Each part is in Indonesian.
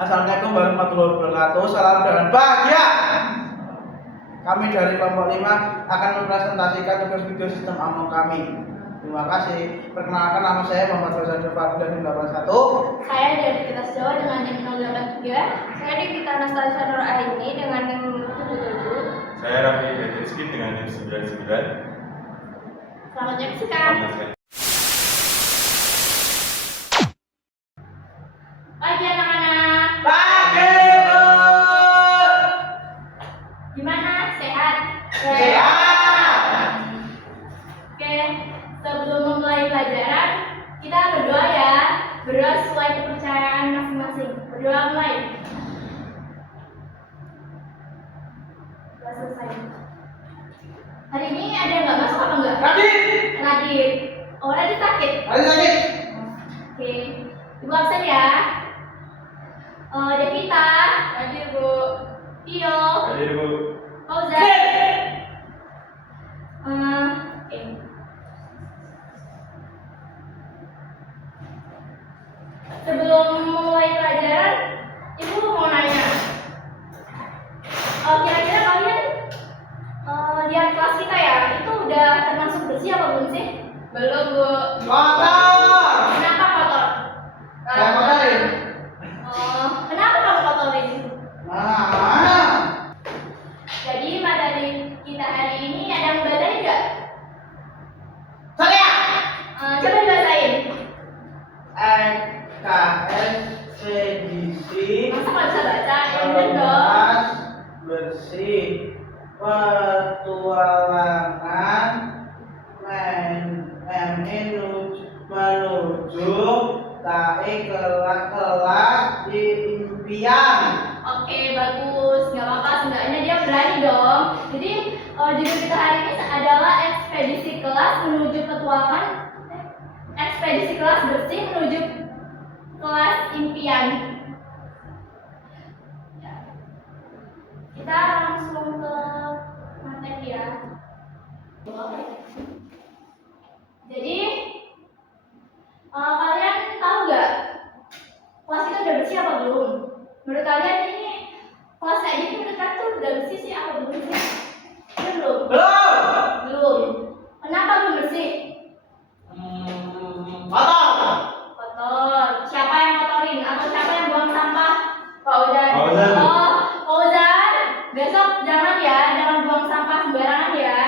Assalamualaikum warahmatullahi wabarakatuh. Salam dan bahagia. Kami dari kelompok 5 akan mempresentasikan tugas video sistem Among kami. Terima kasih. Perkenalkan, nama saya Muhammad Faisal Jafar dari 81. Saya dari Kita Jawa dengan NIM 083. Saya di Kita Anastasia Nur Aini dengan NIM 77. Saya Raffi Bedriski dengan NIM 99. Selamat menyaksikan. Pagi anak-anak. Pagi, Bu. Gimana? Sehat? Sehat. Oke, sebelum memulai pelajaran, kita berdoa ya. Berdoa sesuai kepercayaan masing-masing. Berdoa mulai. Sudah selesai. Hari ini ada yang nggak masuk apa enggak? Radit. Oh, Radit sakit. Hari sakit. Oke, Ibu absen ya. Devita. Hadir, Bu. Tio. Hadir, Bu. Fauzan. Sebelum memulai pelajaran, Ibu mau nanya. Kira-kira kalian lihat kelas kita ya, itu udah termasuk bersih apa belum sih? Belum, Bu. Kotor. Kenapa kotor? Saya kotorin. Kenapa kamu kotorin? Nah. Jadi materi kita hari ini ada yang bacain nggak? Saya. Coba dibacain. Ekspedisi. Masa nggak bisa baca? Ya bener dong. Kelas bersih petualangan menuju kelas impian. Oke, bagus. Nggak apa-apa, seenggaknya dia berani dong. Jadi judul kita hari ini adalah ekspedisi kelas menuju petualangan. Ekspedisi kelas bersih menuju kelas impian. Kita langsung ke materi ya. Jadi kalian tahu nggak kelas kita udah bersih apa belum? Menurut kalian ini kelas kayak gini menurut kalian tuh udah bersih sih apa belum sih? Belum. Belum. Kenapa belum bersih? Kotor. Kotor. Siapa yang kotorin atau siapa yang buang sampah? Fauzan. Fauzan. Oh, Fauzan. Besok jangan ya, jangan buang sampah sembarangan ya.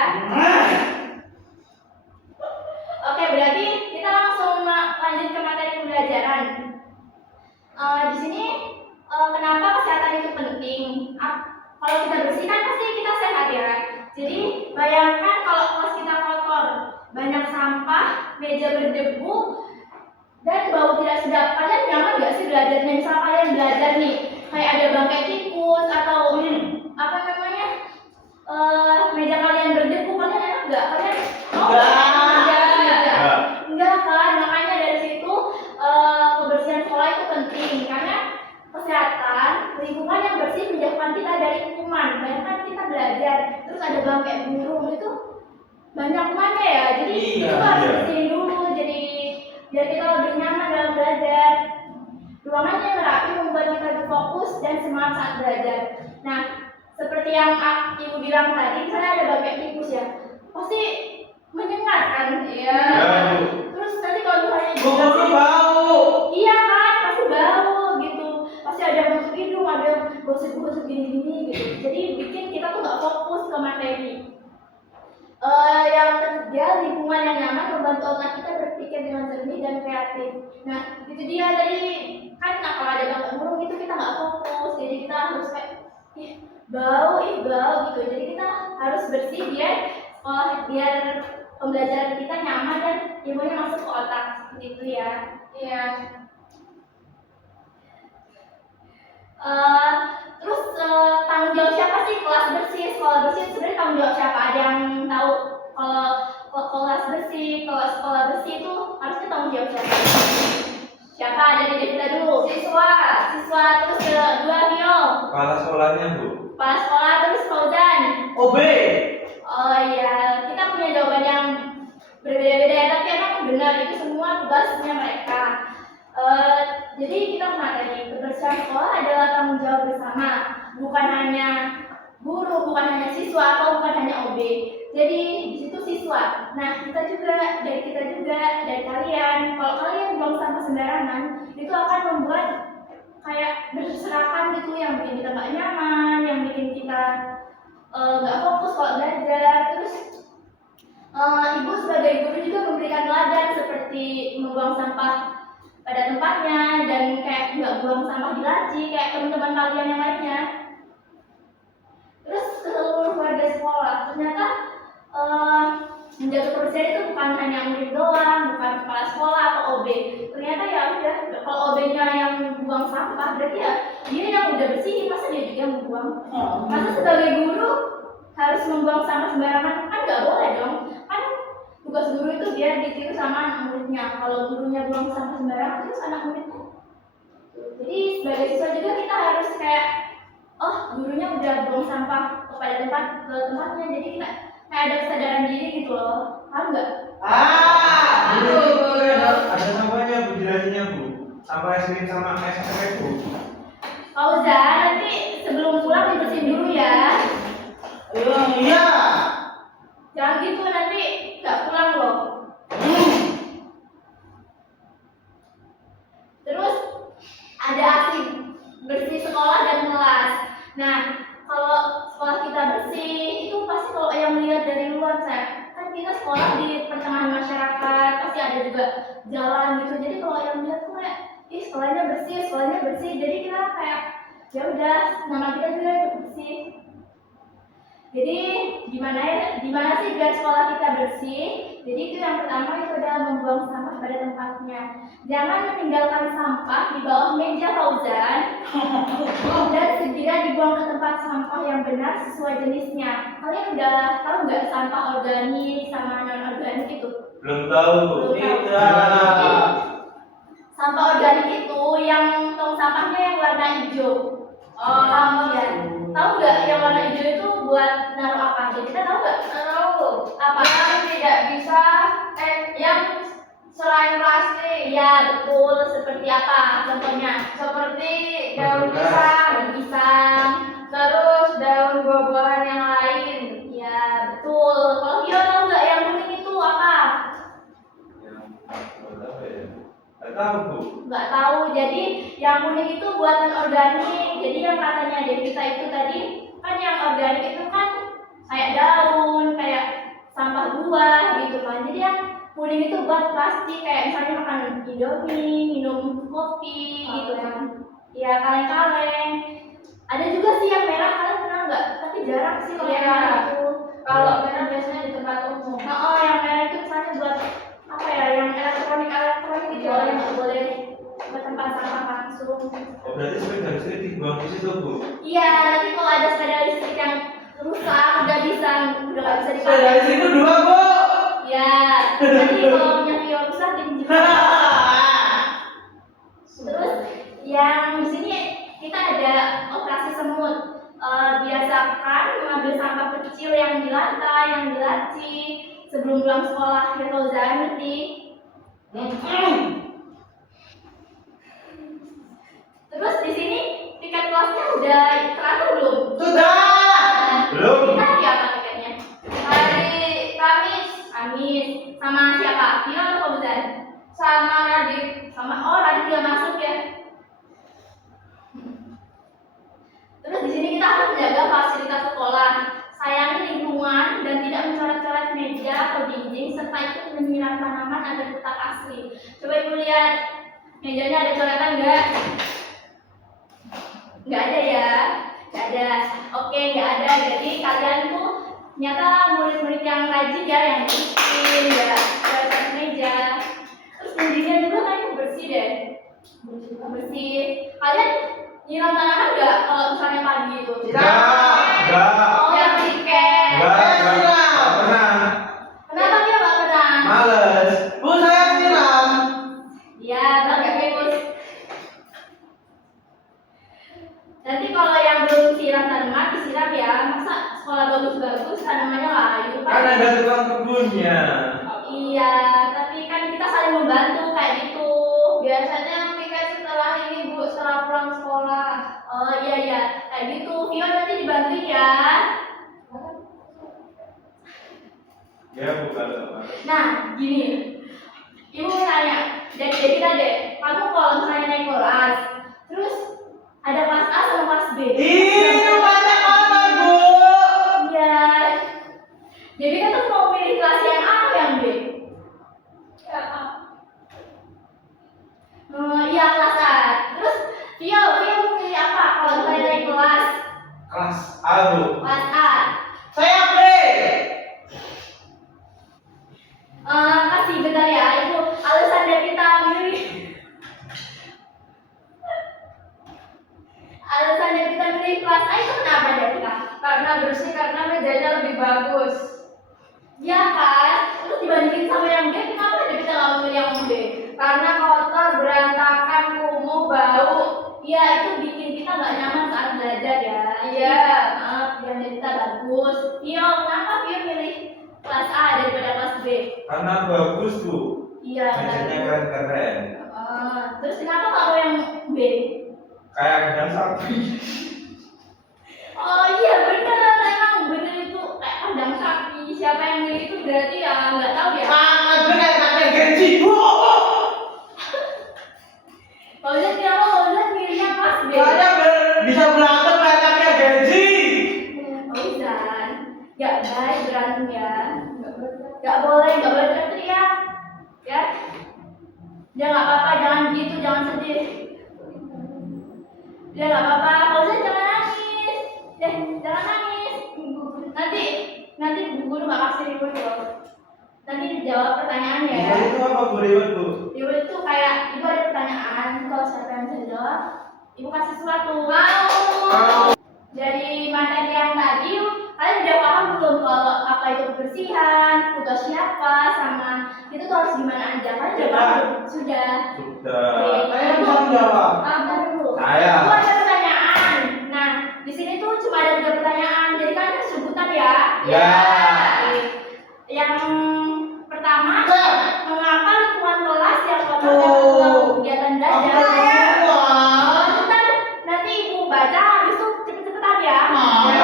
Oke, berarti kita langsung lanjut ke materi pembelajaran. Di sini kenapa kesehatan itu penting? Kalau kita bersih kan pasti kita sehat ya. Jadi bayangkan kalau kelas kita kotor, banyak sampah, meja berdebu, dan bau tidak sedap. Kalian nyaman nggak sih belajarnya? Misal kalian belajar nih, kayak ada bangkai tikus atau apa namanya, meja kalian berdebu, kalian enak nggak? Kalian enggak kan? Makanya dari situ kebersihan sekolah itu penting karena kesehatan lingkungan yang bersih menjauhkan kita dari kuman. Bayangkan kita belajar, terus ada bangkai burung itu banyak kumannya ya. Jadi kita harus bersihin dulu. Jadi biar kita lebih nyaman dalam belajar. Ruangan yang rapi membuat kita lebih fokus dan semangat saat belajar. Nah, seperti yang Ibu bilang tadi, misalnya ada bangkai tikus ya, pasti menyengat kan? Iya. Terus nanti kalau misalnya Bau bau. iya kan, pasti bau gitu. Pasti ada yang masuk hidung, ada yang gosip-gosip gini-gini gitu. Jadi bikin kita tuh nggak fokus ke materi. Yang ketiga, lingkungan yang nyaman membantu otak kita berpikir dengan jernih dan kreatif. Nah, itu dia tadi kan. Nah, kalau ada bangkai burung itu kita nggak fokus. Jadi kita harus kayak bau gitu. Jadi kita harus bersih biar pembelajaran kita nyaman dan ilmunya masuk ke otak seperti itu ya. Iya. Terus tanggung jawab siapa sih kelas bersih, sekolah bersih? Sebenarnya tanggung jawab siapa? Ada yang tahu kalau kelas bersih, kalau sekolah bersih itu harusnya tanggung jawab siapa? Siapa? Dari kita dulu. Siswa, terus kedua Vio. Kepala sekolahnya, Bu. Kepala sekolah, terus Fauzan. OB. Oh iya, kita punya jawaban yang berbeda-beda ya, tapi emang benar itu semua tugasnya mereka. jadi kita materi kebersihan sekolah adalah tanggung jawab bersama, bukan hanya guru, bukan hanya siswa atau bukan hanya OB. Jadi di situ siswa. Nah, kita juga dari kalian. Kalau kalian buang sampah sembarangan, itu akan membuat kayak berserakan gitu, yang bikin kita nggak nyaman, yang bikin kita nggak fokus kalau belajar. Terus ibu sebagai guru juga memberikan teladan seperti membuang sampah pada tempatnya dan kayak nggak buang sampah di laci kayak teman-teman kalian yang lainnya. Terus ke seluruh warga sekolah, ternyata menjaga kebersihan itu bukan hanya murid doang, bukan kepala sekolah atau OB. Ternyata ya udah, kalau OB-nya yang buang sampah, berarti ya dia yang udah bersih, masa dia juga yang membuang? Masa sebagai guru harus membuang sampah sembarangan? Kan nggak boleh dong. Kan tugas guru itu biar ditiru sama anak muridnya. Kalau gurunya buang sampah sembarangan, terus anak muridnya. Jadi sebagai siswa juga kita harus kayak, oh gurunya udah buang sampah ke tempatnya, jadi kita kayak ada kesadaran diri gitu loh. Paham nggak? Ada sampahnya Bu, jelasinnya Bu. Sampah es krim sama es krim Bu. Fauza, nanti sebelum pulang dibersihin dulu ya. Iya. Jangan gitu, nanti nggak pulang loh. Terus ada aksi bersih sekolah dan kelas. Nah, kalau sekolah kita bersih, itu pasti kalau yang melihat dari luar, kan kita sekolah di pertengahan masyarakat, pasti ada juga jalan gitu. Jadi kalau yang lihat tuh kayak, ih sekolahnya bersih. Jadi kita kayak, ya udah, nama kita juga ikut bersih. Jadi gimana sih biar sekolah kita bersih? Jadi itu yang pertama itu adalah membuang sampah pada tempatnya. Jangan meninggalkan sampah di bawah meja Fauzan. Dan segera dibuang ke tempat sampah yang benar sesuai jenisnya. Kalian udah tahu nggak sampah organik sama non organik itu? Belum tahu Bu. Belum tahu. Sampah organik itu yang tong sampahnya yang warna hijau. Ya. Tahu nggak yang warna hijau itu buat naruh apa? Jadi kita tahu nggak? Tahu. Apa? Yang tidak bisa, yang selain plastik. Ya betul. Seperti apa? Contohnya? Seperti Daun Pisang. terus daun buah-buahan yang lain. Ya betul. Kalau Vio tahu nggak yang kuning itu apa? Nggak tahu Bu. Nggak tahu. Jadi yang kuning itu buatan organik. Jadi yang katanya Devita itu tadi kan yang organik itu kan kayak daun, kayak sampah buah gitu kan. Jadi yang kuning itu buat plastik, kayak misalnya makan Indomie, minum kopi gitu kan. Ya kaleng-kaleng. Ada juga sih yang merah, kalian pernah nggak? Tapi jarang sih kalau yang merah itu. Kalau merah biasanya di tempat umum. Oh yang merah itu misalnya buat apa ya? Yang elektronik gitu loh, yang nggak boleh buat tempat sampah langsung. Oh berarti sepeda listrik dibuang di situ Bu. Iya, nanti kalau ada sepeda listrik yang rusak udah nggak bisa Sepeda dipakai. listrik itu 2 Bu. Ya, nanti kalau punya Vio rusak dipinjam. Terus yang di sini kita ada operasi semut. Biasakan mengambil sampah kecil yang di lantai, yang di laci sebelum pulang sekolah. Ya Fauza, ngerti? Terus di sini tiket kelasnya udah teratur belum? Sudah. Belum. Kita hari apa tiketnya? Hari Kamis Amis. Sama siapa? Vio atau Fauzan? sama Radit. Radit juga masuk ya. Terus di sini kita harus menjaga fasilitas sekolah, sayangi lingkungan dan tidak mencoret-coret meja atau dinding serta ikut menyiram tanaman agar tetap asli. Coba ibu lihat mejanya ada coretan nggak? Nggak ada ya? Nggak ada. Oke, nggak ada. Jadi kalian tuh ternyata murid-murid yang rajin ya, yang disiplin, nggak coret meja. Terus dindingnya juga kayaknya bersih deh. Bersih. Kalian nyiram tanaman nggak kalau misalnya pagi itu? Enggak. Oh, yang tiket. Enggak pernah. Kenapa dia nggak pernah? Males. Bu saya siram. Ya, bagus. Nanti kalau yang belum siram tanaman disiram ya. Masa sekolah bagus-bagus tanamannya layu Kan ada tukang kebunnya. Iya, tapi kan kita saling membantu kayak gitu. Biasanya piket setelah setelah pulang sekolah. Oh iya iya, kayak gitu. Vio nanti dibantuin ya. Ya Bu, kalau Nah, gini. Ibu mau tanya, jadi tadi, kamu kalau misalnya naik kelas, terus ada kelas A sama kelas B. Ih, banyak amat, Bu. Iya. Jadi kan tuh mau pilih kelas yang A atau yang B? Ya, Iya kelas A. Terus Vio mau pilih apa kalau misalnya naik kelas? kelas A Bu. Kelas A. Saya B. Kasih bentar ya, itu alasan dari kita milih. Alasan dari kita milih kelas A itu kenapa dari kita? karena bersih, karena mejanya lebih bagus. Ya kan? Terus dibandingin sama yang B, kenapa dari kita nggak milih yang B? Karena kotor, berantakan, kumuh, bau. Iya, itu bikin kita nggak nyaman saat belajar ya. Iya. Biar kita bagus. Vio, kenapa Vio milih kelas A daripada kelas B? Karena bagus Bu. Iya. Mejanya keren-keren. Terus kenapa kamu yang B? Kayak gedang sapi. Oh iya benar, emang benar itu kayak kandang sapi. Siapa yang milih itu berarti ya nggak tahu ya. Sangat benar kakek Genji, Bu. Fauzan kenapa Fauzan milihnya kelas B? Saya bisa berantem kayak kakek Genji. Fauzan, nggak baik berantem ya. Nggak boleh teriak, ya. Ya nggak apa-apa, jangan gitu, jangan sedih. Ya nggak apa-apa, Fauzan jangan nangis. Jangan nangis. Nanti bu guru nggak kasih reward loh. Nanti jawab pertanyaannya ya. Itu apa Bu reward Bu? Reward itu kayak ibu ada pertanyaan, kalau siapa yang bisa jawab, ibu kasih sesuatu. Mau. Dari materi yang tadi, kalian udah paham belum kalau apa itu kebersihan, tugas siapa, sama itu tuh harus gimana aja kan? Udah paham? Sudah. Sudah. Saya bisa menjawab. Apa dulu? Saya. Itu ada pertanyaan. Nah, di sini tuh cuma ada 3 pertanyaan. Jadi kan ada sebutan ya. Ya. Yang pertama, Saya. mengapa lingkungan kelas yang kotor dapat mengganggu kegiatan belajar? Wah. Itu kan nanti ibu baca, habis itu cepet-cepetan ya. Mengapa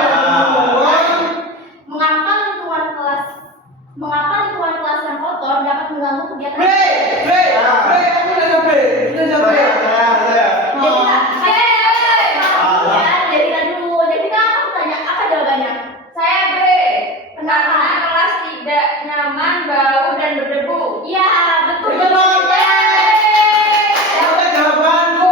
lingkungan kelas yang kotor dapat mengganggu kegiatan B. Aku udah sampai. Saya. Jadi dulu. Jadi apa jawabannya? Saya B. Kenapa? Karena kelas tidak nyaman, bau, dan berdebu. Iya, betul. Betul banget. Ada jawabanku.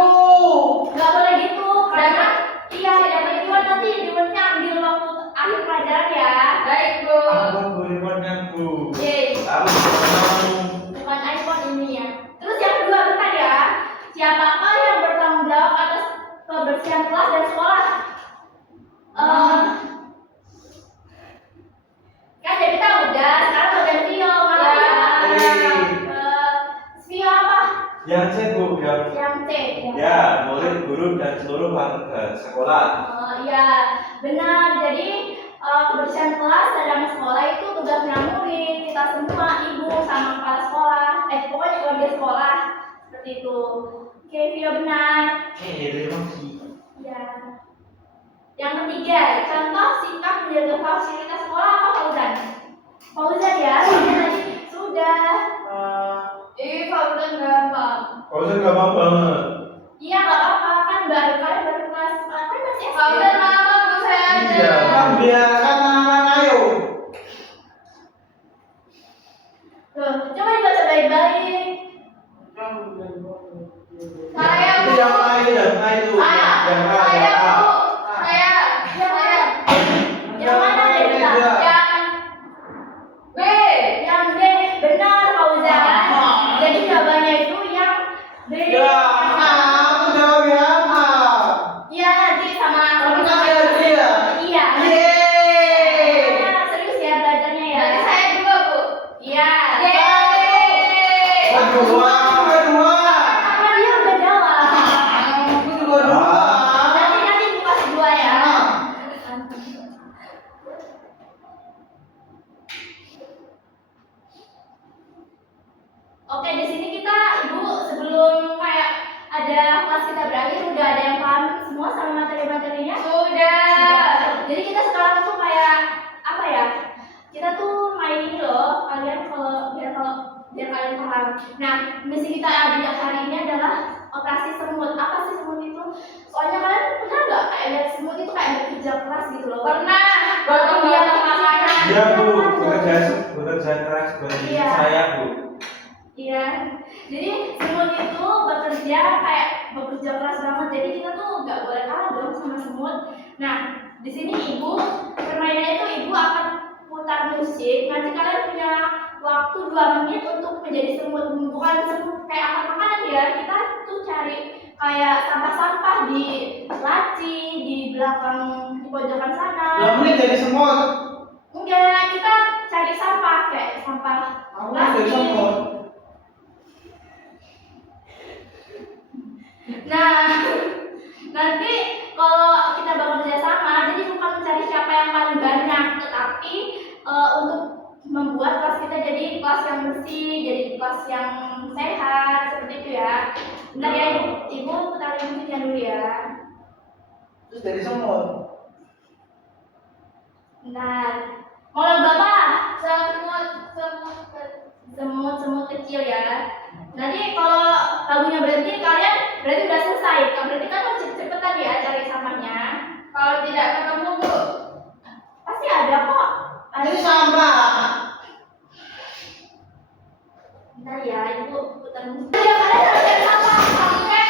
Nggak boleh gitu, karena iya tidak boleh gitu. Nanti rewardnya ambil waktu akhir pelajaran ya. Baik Bu. Apa Bu rewardnya Bu? Yeay. Aku mau. Bukan iPhone ini ya. Terus yang kedua bentar ya. Siapakah yang bertanggung jawab atas kebersihan kelas dan sekolah? Kan jadi kita udah, sekarang udah Vio, mana Ya. ya? Vio apa? Yang C Bu, yang Yang C. ya murid, guru dan seluruh warga sekolah. Iya, benar. Jadi kebersihan kelas dan sekolah itu tugasnya murid, kita semua, ibu sama kepala sekolah, pokoknya keluarga sekolah seperti itu. Oke, Vio benar. Terima kasih. Ya. Yang ketiga, contoh sikap menjaga fasilitas sekolah apa Fauzan? Fauzan ya, Fauzan tadi sudah. Fauzan gampang. Fauzan gampang banget. Iya nggak apa-apa kan baru kelas kan masih SD. Fauzan lama Bu, saya aja. Iya. Kan biasa anak ayo. Tuh, coba dibaca baik-baik. Saya Itu Bu. yang A itu, yang A itu. Saya. Yang A, Saya yang A. Bu. Saya. Yang mana? Yang mana deh kita? Yang B. Yang B benar Fauzan. Jadi jawabannya itu yang B. Ya, aku jawab ya. Iya nanti sama Kamu kasih lagi ya? Iya. Yeay. misi kita hari ini adalah operasi semut. Apa sih semut itu? Soalnya kalian pernah nggak kayak lihat semut itu kayak bekerja keras gitu loh? Pernah. Gotong dia makanan. Iya Bu, bekerja keras buat diri Iya. saya Bu. Iya. Jadi semut itu bekerja keras banget. Jadi kita tuh nggak boleh kalah dong sama semut. Nah, di sini permainannya itu ibu akan putar musik. Nanti kalian punya waktu 2 menit untuk menjadi semut. Bukan semut kayak apa makanan ya. Kita tuh cari kayak sampah-sampah di laci, di belakang, di pojokan sana. 2 menit jadi semut. Enggak, kita cari sampah kayak sampah Aku jadi semut. Nah, nanti kalau kita bekerja sama, jadi bukan mencari siapa yang paling banyak, tetapi untuk membuat kelas kita jadi kelas yang bersih, jadi kelas yang sehat, seperti itu ya. Bentar ya, ibu putarin musiknya dulu ya. Terus jadi semut. Nah, mau lagu apa? Semut. Semut kecil ya. Nanti kalau lagunya berhenti, kalian berarti udah selesai. Berarti kan harus cepet-cepetan ya cari sampahnya. Kalau tidak ketemu Bu. Pasti ada kok. Ini sampah. Bentar ya, ibu putar musik. Ya, kalian harus cari sampah. Oke.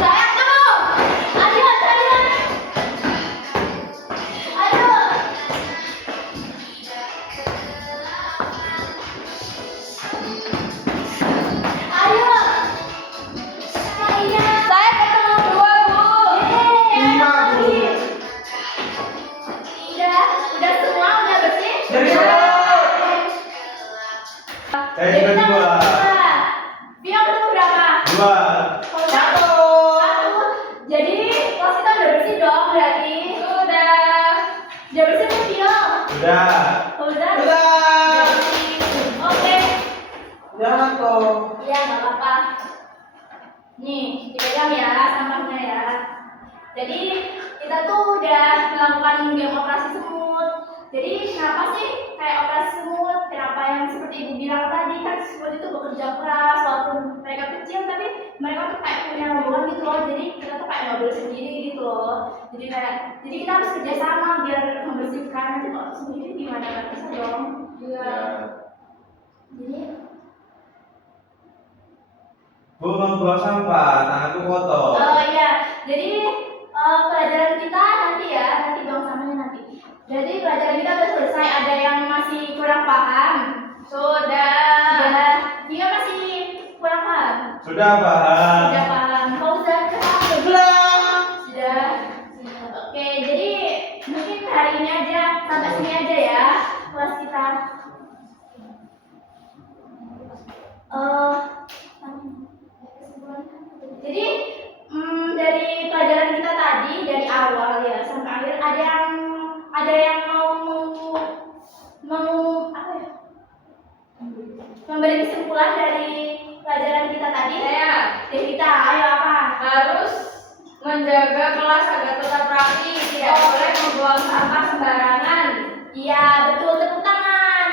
Saya dulu. Ayo, cari. Ayo. Ayo. Iya. Saya ketemu 2 Bu. Lima, Bu. Udah semua udah bersih. Jadi semut. Saya juga 2. Vio ketemu berapa? 2. Kalau Satu. satu. Jadi kelas kita udah bersih dong berarti. Sudah. Udah bersih tuh Vio. Udah. Udah. Udah. Oke. Jangan tuh. Iya nggak apa-apa. Nih dipegang ya sampahnya ya. Jadi kita tuh udah melakukan game operasi semut. Jadi kenapa sih kayak operasi semut? Kenapa yang seperti ibu bilang tadi kan semut itu bekerja keras walaupun mereka kecil tapi mereka tuh kayak punya hubungan gitu loh. Jadi kita tuh kayak nggak boleh sendiri gitu loh. Jadi kita harus kerjasama biar membersihkan. Nanti kalau sendiri gimana? Nggak bisa dong. Iya. Jadi Bu mau buang sampah, tanganku kotor. oh iya, jadi pelajaran kita nanti ya, nanti buang sampahnya nanti. Jadi pelajaran kita udah selesai. Ada yang masih kurang paham? Sudah. Dia masih kurang paham. Sudah paham. Sudah paham. Fauzan Sudah. sudah. Oke, jadi mungkin hari ini aja sampai sini aja ya kelas kita. Jadi dari pelajaran kita tadi dari awal ya sampai akhir ada yang mau apa ya? Memberi kesimpulan dari pelajaran kita tadi. Dari kita, ayo apa? Harus menjaga kelas agar tetap rapi, tidak boleh membuang sampah sembarangan. Iya betul, tepuk tangan.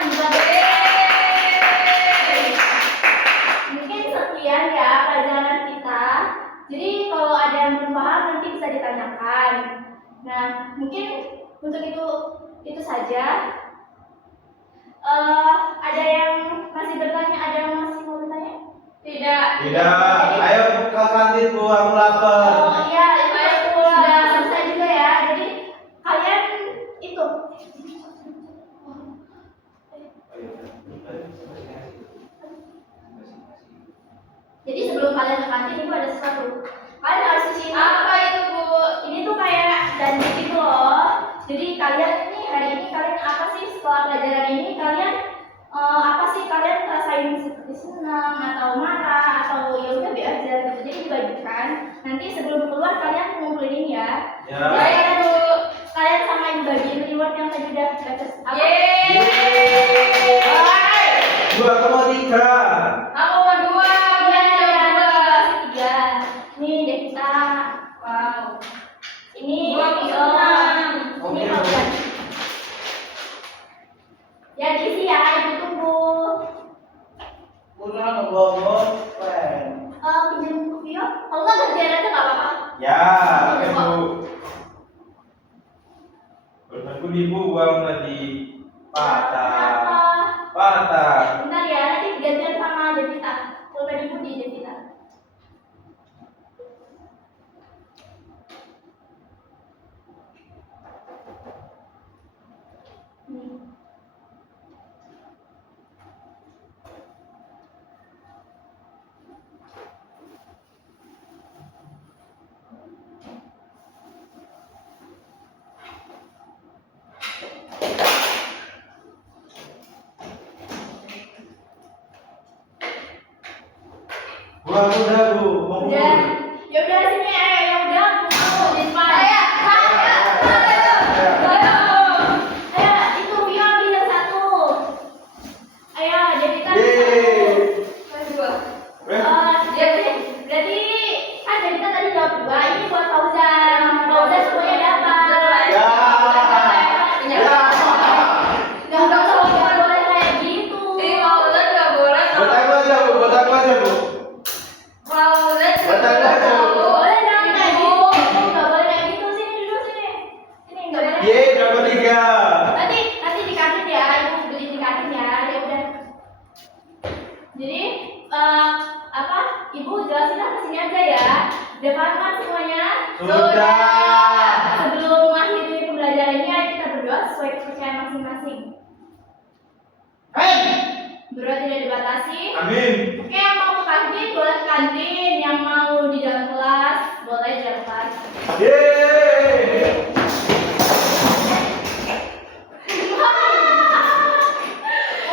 Mungkin sekian ya pelajaran kita. Jadi kalau ada yang belum paham nanti bisa ditanyakan. Nah mungkin untuk itu saja. Ada yang masih bertanya? Ada yang masih mau bertanya? Tidak. Tidak. Ayo ke kantin Bu, aku lapar. Oh iya, itu sudah selesai juga ya. Jadi kalian itu. Jadi sebelum kalian ke kantin itu ada sesuatu. Kalian harus isi Apa itu Bu? ini tuh kayak janji gitu loh. Jadi kalian ini hari ini kalian apa sih setelah pelajaran ini kalian apa sih kalian rasain seperti senang atau marah atau ya udah biasa gitu. Jadi dibagikan nanti sebelum keluar dibuang tadi. Patah. Kenapa? Patah. Bentar ya, nanti gantian sama Devita. Pulpen ibu di Devita. Nih. Bu, aku udah bu. Mau Udah. bubur. Ya udah sini ayo, ya udah kumpul di depan. Ayo, itu Vio bintang 1. Ayo, Devita bintang 1. Berarti kan Devita tadi jawab 2, ini buat Fauzan. Fauzan semuanya dapat. Ya. Nggak boleh kayak gitu. Buat aku aja bu. Boleh dong kayak gitu. Nggak boleh kayak gitu. Sini duduk sini. Sini nggak boleh. Ye, dapat 3. Nanti di kantin ya, ibu beli di kantin ya. Ya udah. Jadi apa? Ibu jelasin ke sini aja ya. Depan kan semuanya. Sudah. Sebelum mengakhiri pembelajaran ini, ayo kita berdoa sesuai kepercayaan masing-masing. Hei, Berdoa tidak dibatasi. Amin. Oke, yang mau ke kantin boleh ke kantin, yang mau di dalam kelas boleh di dalam kelas. Ye.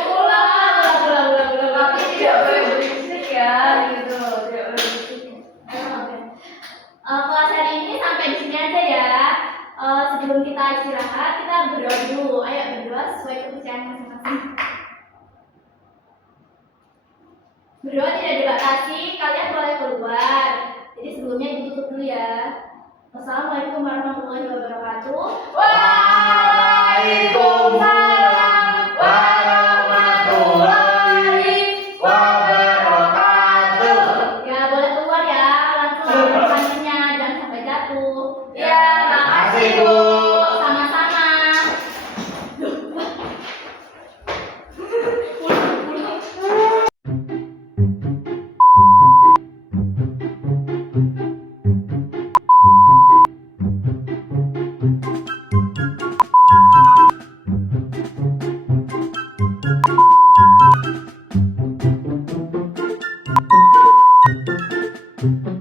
Ulang. Tapi tidak boleh berisik ya, gitu. Tidak boleh berisik. Oke. Kelas hari ini sampai di sini aja ya. Sebelum kita istirahat, kita berdoa dulu. Ayo berdoa sesuai kepercayaan masing-masing. Berdoa tidak dibatasi, kalian boleh keluar. Jadi sebelumnya ditutup dulu ya. Wassalamualaikum warahmatullahi wabarakatuh. Waalaikumsalam warahmatullahi wabarakatuh. Ya boleh keluar ya, langsung ke kantinnya, jangan sampai jatuh. Ya, makasih Bu. Sama-sama. Thank you.